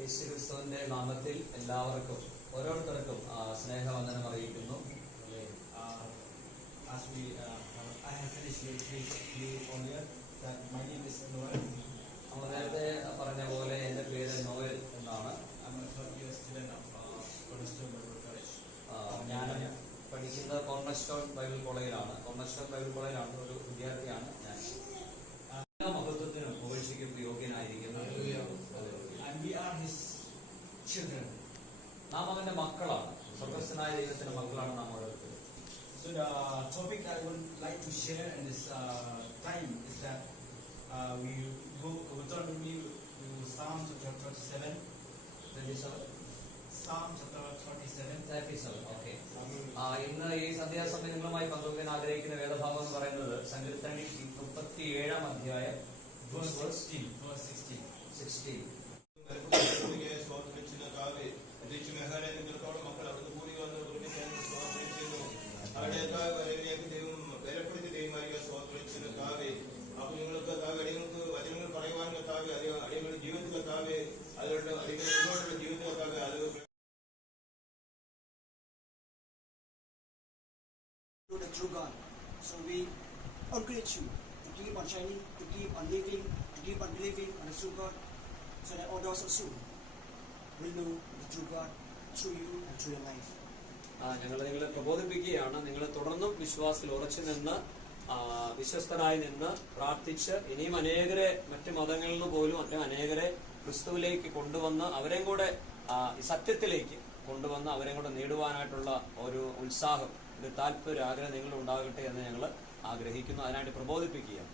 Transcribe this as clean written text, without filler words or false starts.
യേശുക്രിസ്തുവിന്റെ നാമത്തിൽ എല്ലാവർക്കും ഓരോരുത്തർക്കും സ്നേഹവന്ദനം അറിയിക്കുന്നു. നേരത്തെ പറഞ്ഞ പോലെ എന്റെ പേര് നോയൽ എന്നാണ്. ഞാൻ പഠിക്കുന്നത് കോർണർസ്റ്റോൺ ബൈബിൾ കോളേജിലാണ്. ഒരു വിദ്യാർത്ഥിയാണ് ഞാൻ. മഹത്വത്തിനും പുകഴ്ചയ്ക്കും യോഗ്യനായിരിക്കുന്നു. നാം അവന്റെ മക്കളാണ്. സ്വർഗസ്ഥനായ ദൈവത്തിന്റെ മക്കളാണ് നാം ഓരോരുത്തരും. So the topic I would like to share in this time is that we turn with me to Psalm chapter 37. Psalm chapter 37. Okay. ഇന്ന് ഈ സന്ധ്യാസമയം നിങ്ങളുമായി പങ്കുവയ്ക്കാൻ ആഗ്രഹിക്കുന്ന വേദഭാഗം എന്ന് പറയുന്നത് സങ്കീർത്തനം 37-ാം അധ്യായം verse 16. To the true God. So we encourage you to keep on shining, to keep on living, to keep on believing on the true God, so that all those also will know the true God through you and through your life. ഞങ്ങൾ നിങ്ങളെ പ്രബോധിപ്പിക്കുകയാണ്. നിങ്ങൾ തുടർന്നും വിശ്വാസത്തിൽ ഉറച്ചു നിന്ന് വിശ്വസ്തരായി നിന്ന് പ്രാർത്ഥിച്ച് ഇനിയും അനേകരെ മറ്റു മതങ്ങളിൽ നിന്ന് പോലും അനേകരെ ക്രിസ്തുവിലേക്ക് കൊണ്ടുവന്ന് അവരെയും കൂടെ സത്യത്തിലേക്ക് കൊണ്ടുവന്ന് അവരെയും കൂടെ നേടുവാനായിട്ടുള്ള ഒരു ഉത്സാഹം, ഒരു താല്പര്യം, ആഗ്രഹം നിങ്ങളുണ്ടാകട്ടെ എന്ന് ഞങ്ങൾ ആഗ്രഹിക്കുന്നു. അതിനായിട്ട് പ്രബോധിപ്പിക്കുകയാണ്.